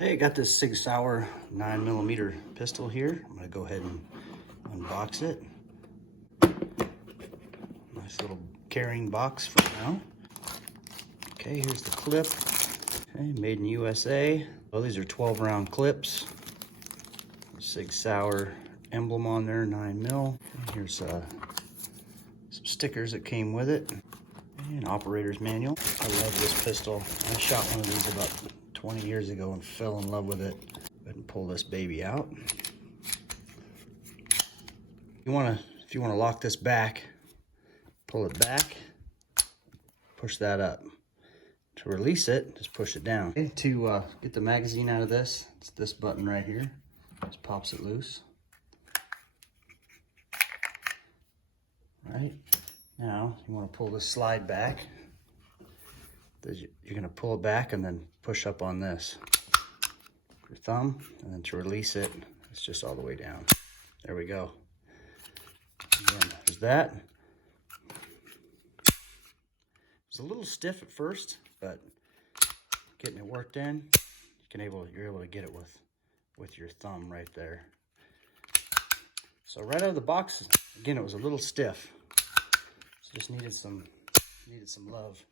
Hey, I got this SIG SAUR 9mm pistol here. I'm gonna go ahead and unbox it. Nice little carrying box for now. Okay, here's the clip. Okay, made in USA. Well, these are 12-round clips. SIG SAUR emblem on there, 9mm. Here's some stickers that came with it. And operator's manual. I love this pistol. I shot one of these about 20 years ago and fell in love with it. Go ahead and pull this baby out. If you want to lock this back, pull it back, push that up. To release it, just push it down. Okay, to get the magazine out of this, it's this button right here. Just pops it loose. Right. Now, you want to pull this slide back. You're going to pull it back and then push up on this. Your thumb, and then to release it, it's just all the way down. There we go. Again, there's that. It's a little stiff at first, but getting it worked in, you're able to get it with your thumb right there. So right out of the box, again, it was a little stiff. So just needed some love.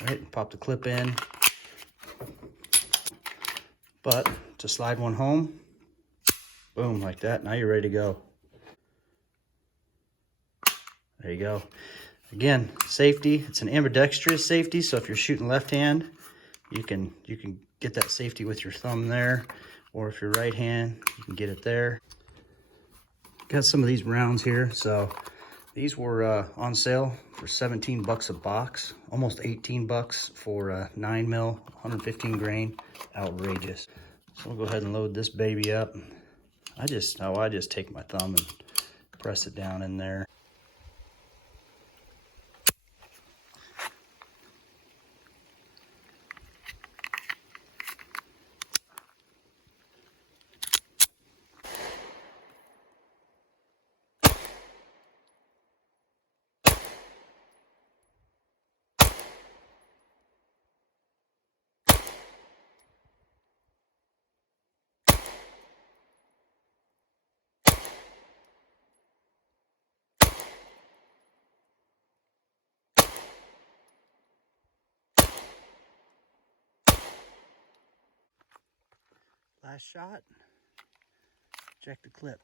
All right, pop the clip in. But to slide one home, boom, like that. Now you're ready to go. There you go. Again, safety. It's an ambidextrous safety, so if you're shooting left hand, you can get that safety with your thumb there, or if you're right hand, you can get it there. Got some of these rounds here. So these were on sale for 17 bucks a box, almost 18 bucks for 9mm, 115 grain. Outrageous. So we'll go ahead and load this baby up. I just take my thumb and press it down in there. Last shot. Check the clip.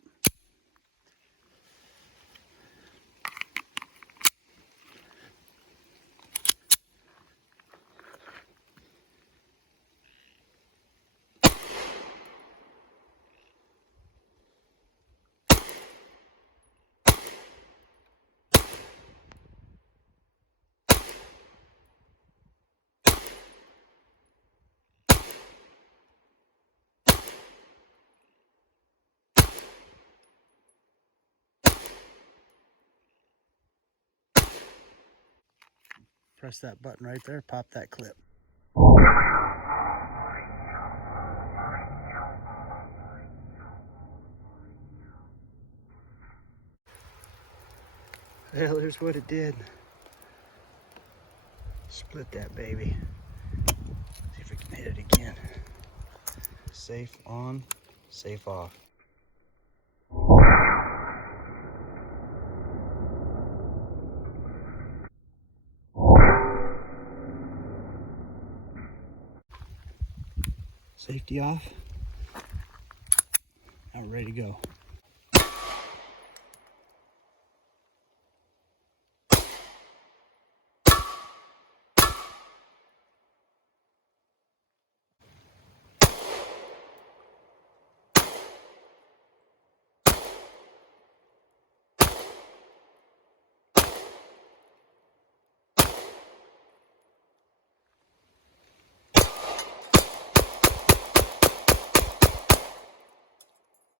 Press that button right there, pop that clip. Well, there's what it did. Split that baby. See if we can hit it again. Safe on, safe off. Safety off. Now we're ready to go.